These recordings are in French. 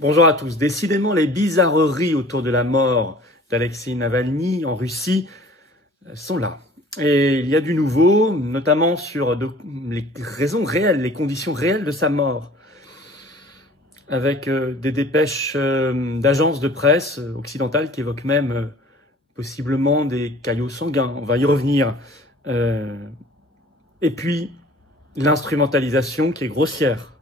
Bonjour à tous. Décidément, les bizarreries autour de la mort d'Alexeï Navalny en Russie sont là. Et il y a du nouveau, notamment sur les raisons réelles, les conditions réelles de sa mort. Avec des dépêches d'agences de presse occidentales qui évoquent même possiblement des caillots sanguins. On va y revenir. Et puis, l'instrumentalisation qui est grossière.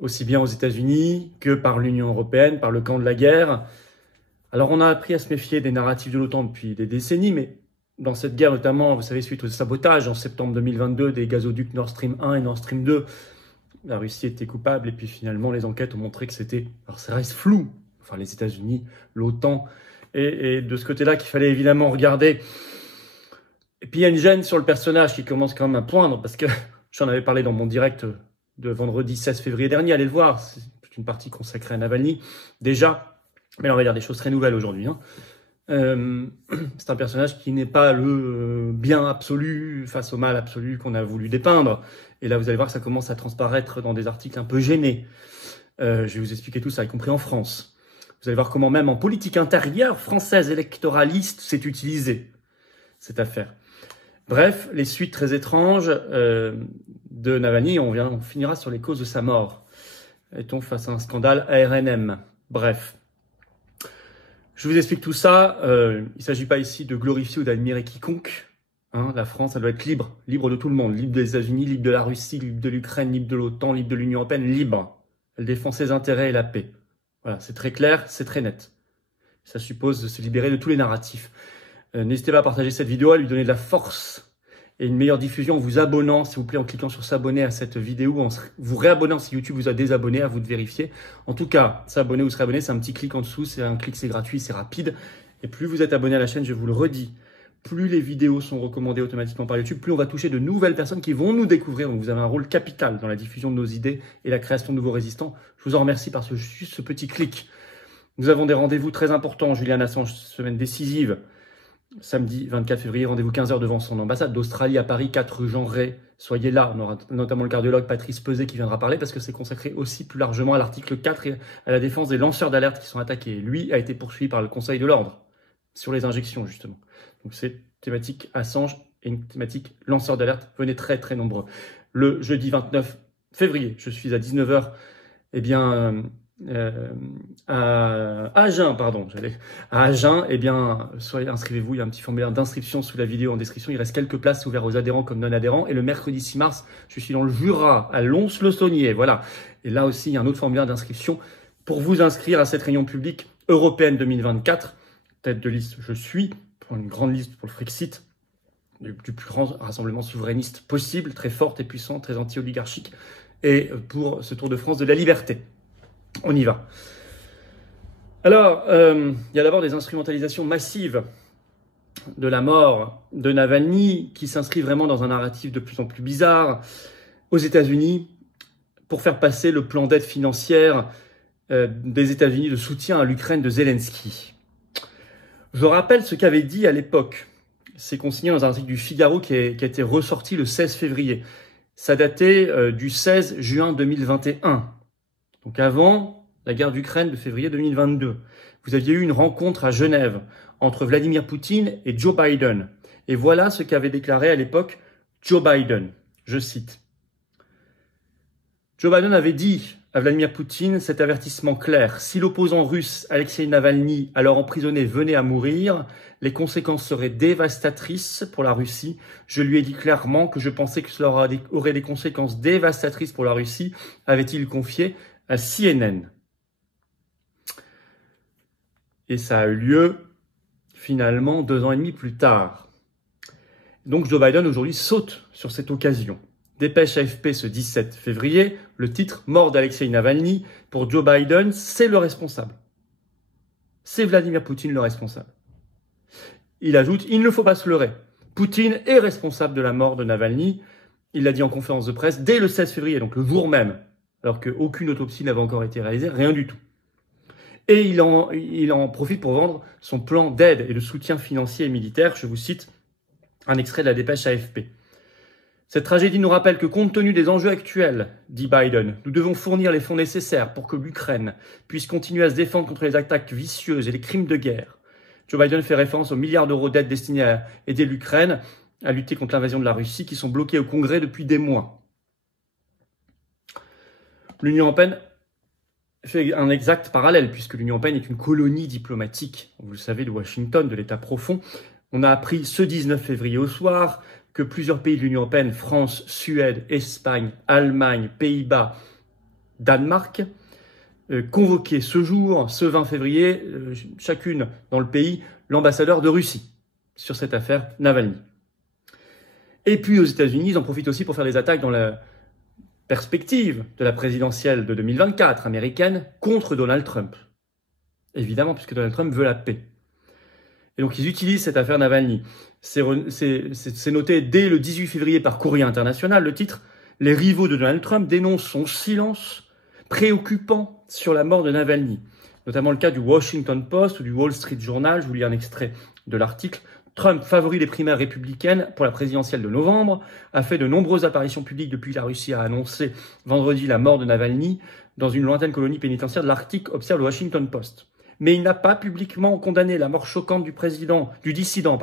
Aussi bien aux États-Unis que par l'Union européenne, par le camp de la guerre. Alors on a appris à se méfier des narratifs de l'OTAN depuis des décennies, mais dans cette guerre notamment, vous savez, suite au sabotage en septembre 2022 des gazoducs Nord Stream 1 et Nord Stream 2, la Russie était coupable et puis finalement les enquêtes ont montré que c'était, alors ça reste flou, enfin les États-Unis, l'OTAN, et de ce côté-là qu'il fallait évidemment regarder. Et puis il y a une gêne sur le personnage qui commence quand même à poindre, parce que j'en avais parlé dans mon direct de vendredi 16 février dernier, allez le voir, c'est toute une partie consacrée à Navalny, déjà, mais là on va dire des choses très nouvelles aujourd'hui. C'est un personnage qui n'est pas le bien absolu face au mal absolu qu'on a voulu dépeindre, et là vous allez voir que ça commence à transparaître dans des articles un peu gênés. Je vais vous expliquer tout ça, y compris en France. Vous allez voir comment même en politique intérieure française électoraliste c'est utilisé, cette affaire. Bref, les suites très étranges de Navalny, on finira sur les causes de sa mort. Est-on face à un scandale ARNM? Bref. Je vous explique tout ça. Il ne s'agit pas ici de glorifier ou d'admirer quiconque. La France, elle doit être libre. Libre de tout le monde. Libre des États-Unis, libre de la Russie, libre de l'Ukraine, libre de l'OTAN, libre de l'Union européenne. Libre. Elle défend ses intérêts et la paix. Voilà, c'est très clair, c'est très net. Ça suppose de se libérer de tous les narratifs. N'hésitez pas à partager cette vidéo, à lui donner de la force et une meilleure diffusion en vous abonnant, s'il vous plaît, en cliquant sur s'abonner à cette vidéo, en vous réabonnant si YouTube vous a désabonné, à vous de vérifier. En tout cas, s'abonner ou se réabonner, c'est un petit clic en dessous, c'est un clic, c'est gratuit, c'est rapide. Et plus vous êtes abonné à la chaîne, je vous le redis, plus les vidéos sont recommandées automatiquement par YouTube, plus on va toucher de nouvelles personnes qui vont nous découvrir. Donc vous avez un rôle capital dans la diffusion de nos idées et la création de nouveaux résistants. Je vous en remercie par juste ce petit clic. Nous avons des rendez-vous très importants, Julian Assange, semaine décisive. Samedi 24 février, rendez-vous 15h devant son ambassade d'Australie à Paris, 4 rue Jean Rey. Soyez là, on aura notamment le cardiologue Patrice Peset qui viendra parler parce que c'est consacré aussi plus largement à l'article 4 et à la défense des lanceurs d'alerte qui sont attaqués. Lui a été poursuivi par le Conseil de l'Ordre sur les injections justement. Donc c'est thématique Assange et une thématique lanceur d'alerte. Venez très très nombreux. Le jeudi 29 février, je suis à 19h, à Agen, à Agen, inscrivez-vous, il y a un petit formulaire d'inscription sous la vidéo en description, il reste quelques places ouvertes aux adhérents comme non-adhérents, et le mercredi 6 mars, je suis dans le Jura, à Lons-le-Saunier, voilà. Et là aussi, il y a un autre formulaire d'inscription pour vous inscrire à cette réunion publique européenne 2024, tête de liste je suis, pour une grande liste pour le Frexit, du plus grand rassemblement souverainiste possible, très forte et puissante, très anti-oligarchique, et pour ce Tour de France de la liberté. On y va. Alors, il y a d'abord des instrumentalisations massives de la mort de Navalny qui s'inscrivent vraiment dans un narratif de plus en plus bizarre aux États-Unis pour faire passer le plan d'aide financière des États-Unis de soutien à l'Ukraine de Zelensky. Je rappelle ce qu'avait dit à l'époque. C'est consigné dans un article du Figaro qui a été ressorti le 16 février. Ça datait du 16 juin 2021. Donc avant la guerre d'Ukraine de février 2022, vous aviez eu une rencontre à Genève entre Vladimir Poutine et Joe Biden. Et voilà ce qu'avait déclaré à l'époque Joe Biden. Je cite. Joe Biden avait dit à Vladimir Poutine cet avertissement clair. Si l'opposant russe Alexeï Navalny, alors emprisonné, venait à mourir, les conséquences seraient dévastatrices pour la Russie. Je lui ai dit clairement que je pensais que cela aurait des conséquences dévastatrices pour la Russie, avait-il confié à CNN. Et ça a eu lieu, finalement, 2 ans et demi plus tard. Donc Joe Biden, aujourd'hui, saute sur cette occasion. Dépêche AFP ce 17 février, le titre « Mort d'Alexeï Navalny ». Pour Joe Biden, c'est le responsable. C'est Vladimir Poutine le responsable. Il ajoute « Il ne faut pas se leurrer. Poutine est responsable de la mort de Navalny ». Il l'a dit en conférence de presse dès le 16 février, donc le jour même, alors qu'aucune autopsie n'avait encore été réalisée, rien du tout. Et il en profite pour vendre son plan d'aide et de soutien financier et militaire. Je vous cite un extrait de la dépêche AFP. Cette tragédie nous rappelle que compte tenu des enjeux actuels, dit Biden, nous devons fournir les fonds nécessaires pour que l'Ukraine puisse continuer à se défendre contre les attaques vicieuses et les crimes de guerre. Joe Biden fait référence aux milliards d'euros d'aide destinés à aider l'Ukraine à lutter contre l'invasion de la Russie qui sont bloqués au Congrès depuis des mois. L'Union européenne fait un exact parallèle puisque l'Union européenne est une colonie diplomatique, vous le savez, de Washington, de l'État profond. On a appris ce 19 février au soir que plusieurs pays de l'Union européenne, France, Suède, Espagne, Allemagne, Pays-Bas, Danemark, convoquaient ce jour, ce 20 février, chacune dans le pays, l'ambassadeur de Russie sur cette affaire Navalny. Et puis aux États-Unis, ils en profitent aussi pour faire des attaques dans la perspective de la présidentielle de 2024 américaine contre Donald Trump. Évidemment, puisque Donald Trump veut la paix. Et donc, ils utilisent cette affaire Navalny. C'est noté dès le 18 février par Courrier International, le titre « Les rivaux de Donald Trump dénoncent son silence préoccupant sur la mort de Navalny ». Notamment le cas du Washington Post ou du Wall Street Journal. Je vous lis un extrait de l'article. Trump, favori des primaires républicaines pour la présidentielle de novembre, a fait de nombreuses apparitions publiques depuis que la Russie a annoncé vendredi la mort de Navalny dans une lointaine colonie pénitentiaire de l'Arctique, observe le Washington Post. Mais il n'a pas publiquement condamné la mort choquante du dissident,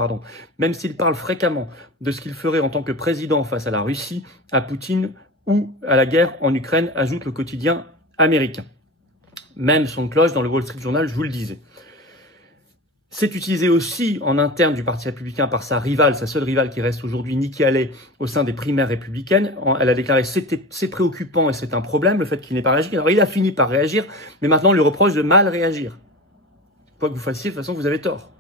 même s'il parle fréquemment de ce qu'il ferait en tant que président face à la Russie, à Poutine ou à la guerre en Ukraine, ajoute le quotidien américain. Même son cloche dans le Wall Street Journal, je vous le disais. C'est utilisé aussi en interne du Parti républicain par sa rivale, sa seule rivale qui reste aujourd'hui, Nikki Haley, au sein des primaires républicaines. Elle a déclaré que c'est préoccupant et c'est un problème, le fait qu'il n'ait pas réagi. Alors il a fini par réagir, mais maintenant on lui reproche de mal réagir. Quoi que vous fassiez, de toute façon, vous avez tort.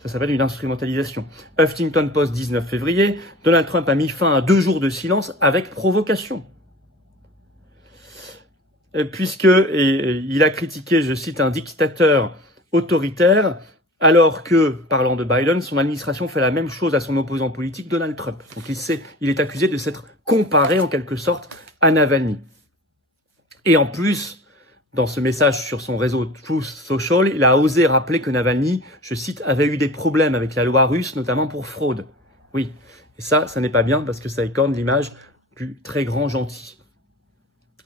Ça s'appelle une instrumentalisation. Huffington Post, 19 février, Donald Trump a mis fin à 2 jours de silence avec provocation. Il a critiqué, je cite, un dictateur autoritaire, alors que, parlant de Biden, son administration fait la même chose à son opposant politique, Donald Trump. Donc il est accusé de s'être comparé en quelque sorte à Navalny. Et en plus, dans ce message sur son réseau Truth Social, il a osé rappeler que Navalny, je cite, avait eu des problèmes avec la loi russe, notamment pour fraude. Oui, et ça n'est pas bien parce que ça écorne l'image du très grand gentil.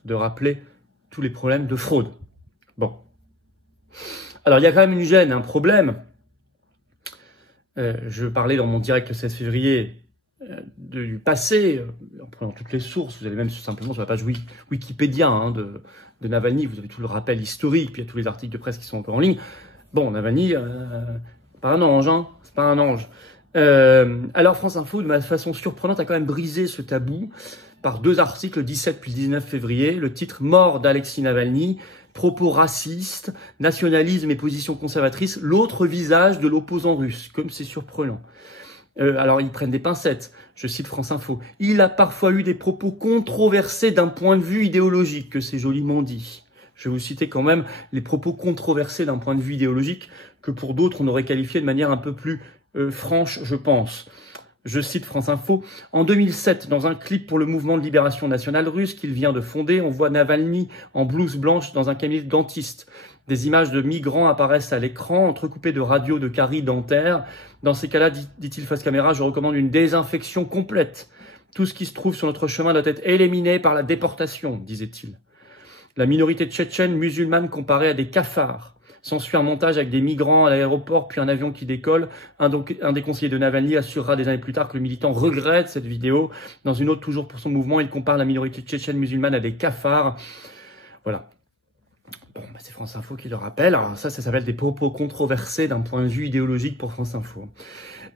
De rappeler tous les problèmes de fraude. Bon. Alors, il y a quand même une gêne, un problème. Je parlais dans mon direct le 16 février du passé, en prenant toutes les sources. Vous allez même simplement sur la page Wikipédia de Navalny, vous avez tout le rappel historique, puis il y a tous les articles de presse qui sont encore en ligne. Bon, Navalny, pas un ange, c'est pas un ange. Alors, France Info, de façon surprenante, a quand même brisé ce tabou par 2 articles, le 17 puis le 19 février. Le titre « Mort d'Alexis Navalny ». Propos racistes, nationalisme et position conservatrice, l'autre visage de l'opposant russe, comme c'est surprenant. Alors ils prennent des pincettes, je cite France Info. Il a parfois eu des propos controversés d'un point de vue idéologique, que c'est joliment dit. Je vais vous citer quand même les propos controversés d'un point de vue idéologique, que pour d'autres on aurait qualifié de manière un peu plus franche, je pense. Je cite France Info, « En 2007, dans un clip pour le mouvement de libération nationale russe qu'il vient de fonder, on voit Navalny en blouse blanche dans un cabinet de dentiste. Des images de migrants apparaissent à l'écran, entrecoupées de radios de caries dentaires. Dans ces cas-là, dit-il face caméra, je recommande une désinfection complète. Tout ce qui se trouve sur notre chemin doit être éliminé par la déportation, disait-il. La minorité tchétchène musulmane comparée à des cafards. S'ensuit un montage avec des migrants à l'aéroport, puis un avion qui décolle. Un des conseillers de Navalny assurera des années plus tard que le militant regrette cette vidéo. Dans une autre, toujours pour son mouvement, il compare la minorité tchétchène musulmane à des cafards. » Voilà. Bon, c'est France Info qui le rappelle. Alors ça s'appelle des propos controversés d'un point de vue idéologique pour France Info.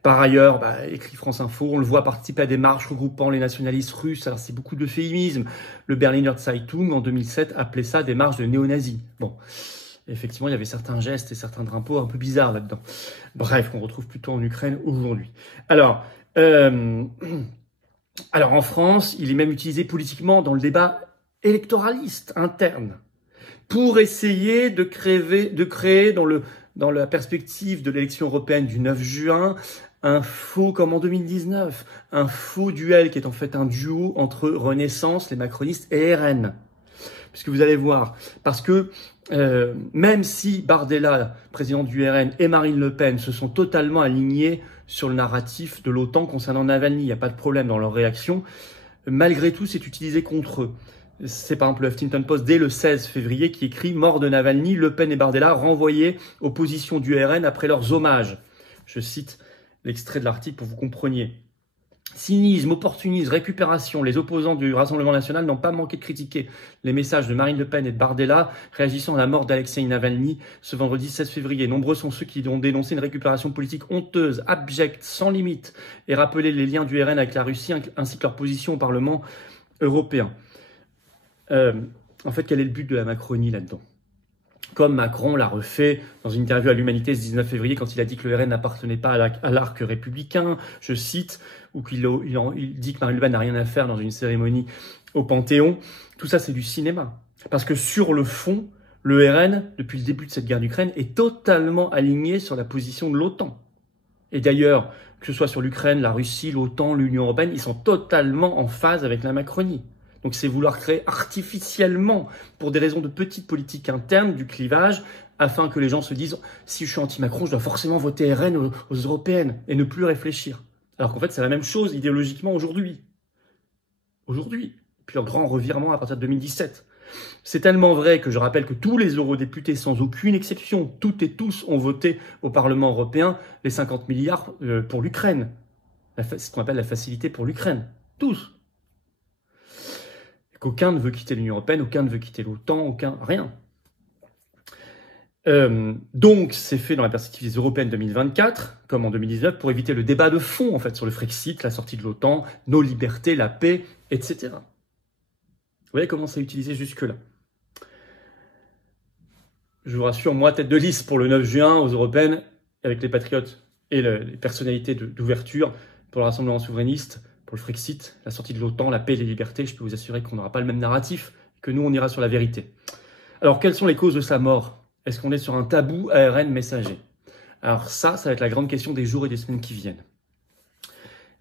Par ailleurs, écrit France Info, on le voit participer à des marches regroupant les nationalistes russes. Alors c'est beaucoup d'euphémismes. Le Berliner Zeitung, en 2007, appelait ça des marches de néo-nazis. Bon. Effectivement, il y avait certains gestes et certains drapeaux un peu bizarres là-dedans. Bref, qu'on retrouve plutôt en Ukraine aujourd'hui. Alors, en France, il est même utilisé politiquement dans le débat électoraliste interne pour essayer de créer dans la perspective de l'élection européenne du 9 juin un faux, comme en 2019, un faux duel qui est en fait un duo entre Renaissance, les macronistes et RN. puisque vous allez voir, parce que même si Bardella, président du RN, et Marine Le Pen se sont totalement alignés sur le narratif de l'OTAN concernant Navalny, il n'y a pas de problème dans leur réaction, malgré tout, c'est utilisé contre eux. C'est par exemple le Huffington Post dès le 16 février qui écrit « Mort de Navalny, Le Pen et Bardella renvoyés aux positions du RN après leurs hommages ». Je cite l'extrait de l'article pour que vous compreniez. Cynisme, opportunisme, récupération, les opposants du Rassemblement national n'ont pas manqué de critiquer les messages de Marine Le Pen et de Bardella réagissant à la mort d'Alexei Navalny ce vendredi 16 février. Nombreux sont ceux qui ont dénoncé une récupération politique honteuse, abjecte, sans limite et rappelé les liens du RN avec la Russie ainsi que leur position au Parlement européen. En fait, quel est le but de la Macronie là-dedans ? Comme Macron l'a refait dans une interview à l'Humanité ce 19 février quand il a dit que le RN n'appartenait pas à l'arc républicain, je cite, ou qu'il dit que Marine Le Pen n'a rien à faire dans une cérémonie au Panthéon. Tout ça, c'est du cinéma. Parce que sur le fond, le RN, depuis le début de cette guerre d'Ukraine, est totalement aligné sur la position de l'OTAN. Et d'ailleurs, que ce soit sur l'Ukraine, la Russie, l'OTAN, l'Union européenne, ils sont totalement en phase avec la Macronie. Donc c'est vouloir créer artificiellement, pour des raisons de petite politique interne, du clivage, afin que les gens se disent « si je suis anti-Macron, je dois forcément voter RN aux européennes » et ne plus réfléchir. Alors qu'en fait, c'est la même chose idéologiquement aujourd'hui. Aujourd'hui. Puis leur grand revirement à partir de 2017. C'est tellement vrai que je rappelle que tous les eurodéputés, sans aucune exception, toutes et tous ont voté au Parlement européen les 50 milliards pour l'Ukraine. C'est ce qu'on appelle la facilité pour l'Ukraine. Tous. Aucun ne veut quitter l'Union européenne, aucun ne veut quitter l'OTAN, rien. Donc, c'est fait dans la perspective des européennes 2024, comme en 2019, pour éviter le débat de fond, en fait, sur le Frexit, la sortie de l'OTAN, nos libertés, la paix, etc. Vous voyez comment c'est utilisé jusque-là. Je vous rassure, moi, tête de liste pour le 9 juin aux européennes, avec les patriotes et les personnalités d'ouverture pour le Rassemblement souverainiste, pour le Frexit, la sortie de l'OTAN, la paix et les libertés, je peux vous assurer qu'on n'aura pas le même narratif, que nous, on ira sur la vérité. Alors, quelles sont les causes de sa mort ? Est-ce qu'on est sur un tabou ARN messager ? Alors ça va être la grande question des jours et des semaines qui viennent.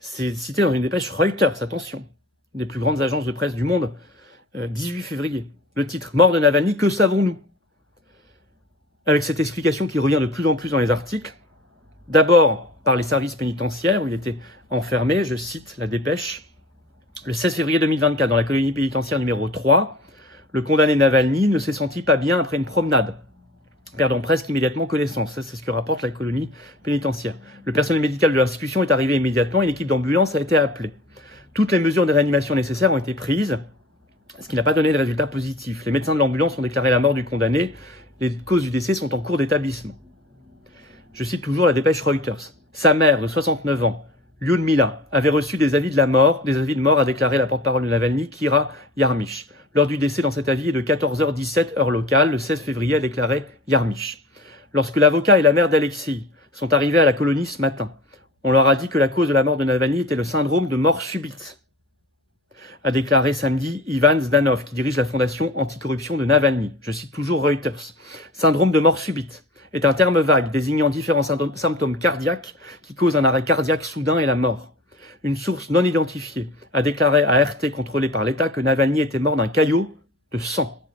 C'est cité dans une dépêche Reuters, attention, une des plus grandes agences de presse du monde, 18 février. Le titre « Mort de Navalny, que savons-nous » Avec cette explication qui revient de plus en plus dans les articles, d'abord par les services pénitentiaires où il était enfermé, je cite la dépêche, le 16 février 2024, dans la colonie pénitentiaire numéro 3, le condamné Navalny ne s'est senti pas bien après une promenade, perdant presque immédiatement connaissance. Ça, c'est ce que rapporte la colonie pénitentiaire. Le personnel médical de l'institution est arrivé immédiatement et une équipe d'ambulance a été appelée. Toutes les mesures de réanimation nécessaires ont été prises, ce qui n'a pas donné de résultat positif. Les médecins de l'ambulance ont déclaré la mort du condamné. Les causes du décès sont en cours d'établissement. Je cite toujours la dépêche Reuters. Sa mère, de 69 ans, Lyudmila, avait reçu des avis de mort, a déclaré la porte-parole de Navalny, Kira Yarmysh. L'heure du décès dans cet avis est de 14h17 heure locale, le 16 février, a déclaré Yarmysh. Lorsque l'avocat et la mère d'Alexei sont arrivés à la colonie ce matin, on leur a dit que la cause de la mort de Navalny était le syndrome de mort subite, a déclaré samedi Ivan Zdanov, qui dirige la fondation anticorruption de Navalny. Je cite toujours Reuters. Syndrome de mort subite est un terme vague désignant différents symptômes cardiaques qui causent un arrêt cardiaque soudain et la mort. Une source non identifiée a déclaré à RT contrôlée par l'État que Navalny était mort d'un caillot de sang.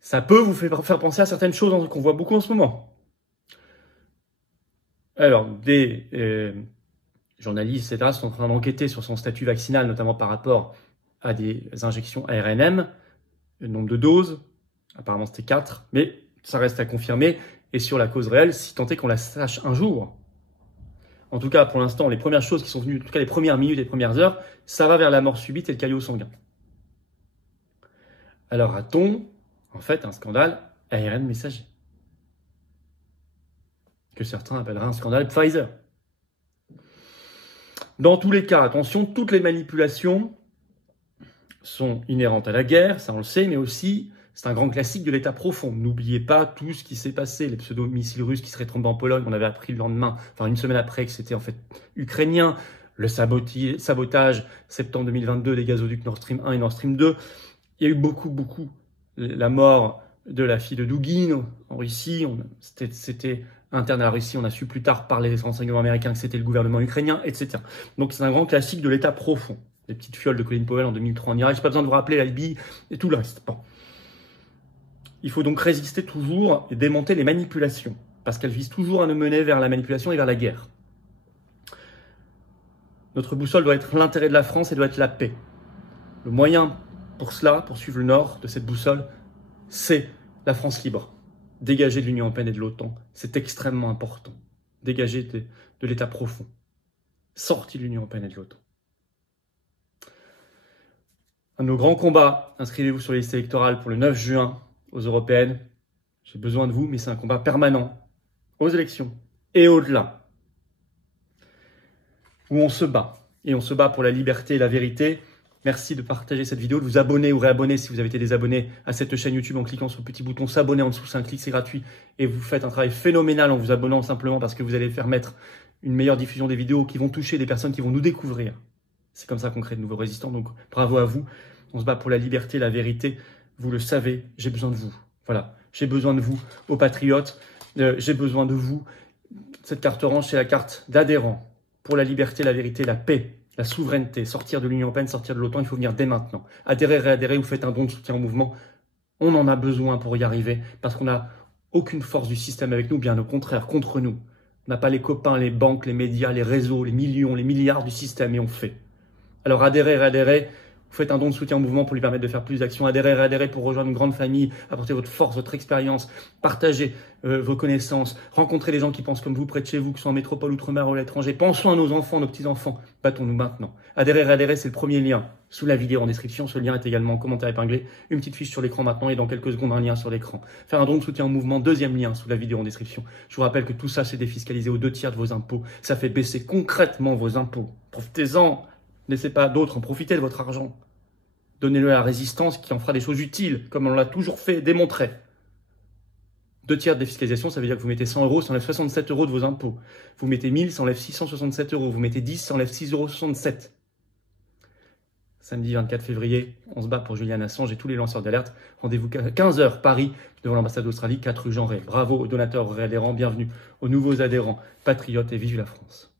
Ça peut vous faire penser à certaines choses qu'on voit beaucoup en ce moment. Alors, des journalistes, etc., sont en train d'enquêter sur son statut vaccinal, notamment par rapport à des injections ARNM, le nombre de doses, apparemment c'était 4, mais ça reste à confirmer, et sur la cause réelle, si tant est qu'on la sache un jour. En tout cas, pour l'instant, les premières choses qui sont venues, en tout cas les premières minutes, les premières heures, ça va vers la mort subite et le caillot sanguin. Alors a-t-on, en fait, un scandale ARN messager, que certains appelleraient un scandale Pfizer. Dans tous les cas, attention, toutes les manipulations sont inhérentes à la guerre, ça on le sait, mais aussi, c'est un grand classique de l'état profond. N'oubliez pas tout ce qui s'est passé, les pseudo-missiles russes qui seraient tombés en Pologne, on avait appris le lendemain, enfin une semaine après, que c'était en fait ukrainien, le sabotage, septembre 2022, des gazoducs Nord Stream 1 et Nord Stream 2. Il y a eu beaucoup, la mort de la fille de Douguine en Russie, c'était interne à la Russie, on a su plus tard par les renseignements américains que c'était le gouvernement ukrainien, etc. Donc c'est un grand classique de l'état profond. les petites fioles de Colin Powell en 2003 en Irak. J'ai pas besoin de vous rappeler la Libye et tout le reste. Bon. Il faut donc résister toujours et démonter les manipulations, parce qu'elles visent toujours à nous mener vers la manipulation et vers la guerre. Notre boussole doit être l'intérêt de la France et doit être la paix. Le moyen pour cela, pour suivre le nord de cette boussole, c'est la France libre. Dégager de l'Union européenne et de l'OTAN, c'est extrêmement important. Dégager de l'État profond. Sortir de l'Union européenne et de l'OTAN. Un de nos grands combats, inscrivez-vous sur les listes électorales pour le 9 juin aux européennes. J'ai besoin de vous, mais c'est un combat permanent aux élections et au-delà, où on se bat. Et on se bat pour la liberté et la vérité. Merci de partager cette vidéo, de vous abonner ou réabonner si vous avez été désabonné à cette chaîne YouTube en cliquant sur le petit bouton s'abonner en dessous. C'est un clic, c'est gratuit. Et vous faites un travail phénoménal en vous abonnant simplement parce que vous allez faire mettre une meilleure diffusion des vidéos qui vont toucher des personnes qui vont nous découvrir. C'est comme ça qu'on crée de nouveaux résistants. Donc bravo à vous. On se bat pour la liberté, la vérité. Vous le savez, j'ai besoin de vous. Voilà, j'ai besoin de vous, aux patriotes. J'ai besoin de vous. Cette carte orange, c'est la carte d'adhérent pour la liberté, la vérité, la paix, la souveraineté. Sortir de l'Union européenne, sortir de l'OTAN, il faut venir dès maintenant. Adhérer, réadhérer, vous faites un don de soutien au mouvement. On en a besoin pour y arriver parce qu'on n'a aucune force du système avec nous, bien au contraire, contre nous. On n'a pas les copains, les banques, les médias, les réseaux, les millions, les milliards du système et on fait. Alors adhérez, réadhérez. Vous faites un don de soutien au mouvement pour lui permettre de faire plus d'actions. Adhérez, réadhérez pour rejoindre une grande famille, apporter votre force, votre expérience, partager vos connaissances, rencontrer les gens qui pensent comme vous près de chez vous, que ce soit en métropole, outre-mer ou à l'étranger. Pensons à nos enfants, nos petits-enfants. Battons-nous maintenant. Adhérez, réadhérez, c'est le premier lien sous la vidéo en description. Ce lien est également en commentaire épinglé. Une petite fiche sur l'écran maintenant et dans quelques secondes un lien sur l'écran. Faire un don de soutien au mouvement, deuxième lien sous la vidéo en description. Je vous rappelle que tout ça c'est défiscalisé aux 2/3 de vos impôts. Ça fait baisser concrètement vos impôts. Profitez-en. Laissez pas d'autres en profiter de votre argent. Donnez-le à la résistance qui en fera des choses utiles, comme on l'a toujours fait, démontré. 2/3 de défiscalisation, ça veut dire que vous mettez 100 €, ça enlève 67 € de vos impôts. Vous mettez 1000, ça enlève 667 €. Vous mettez 10, ça enlève 6,67 €. Samedi 24 février, on se bat pour Julian Assange et tous les lanceurs d'alerte. Rendez-vous 15 h Paris, devant l'ambassade d'Australie, 4 rue Jean Rey. Bravo aux donateurs et adhérents, bienvenue aux nouveaux adhérents, patriotes et vive la France.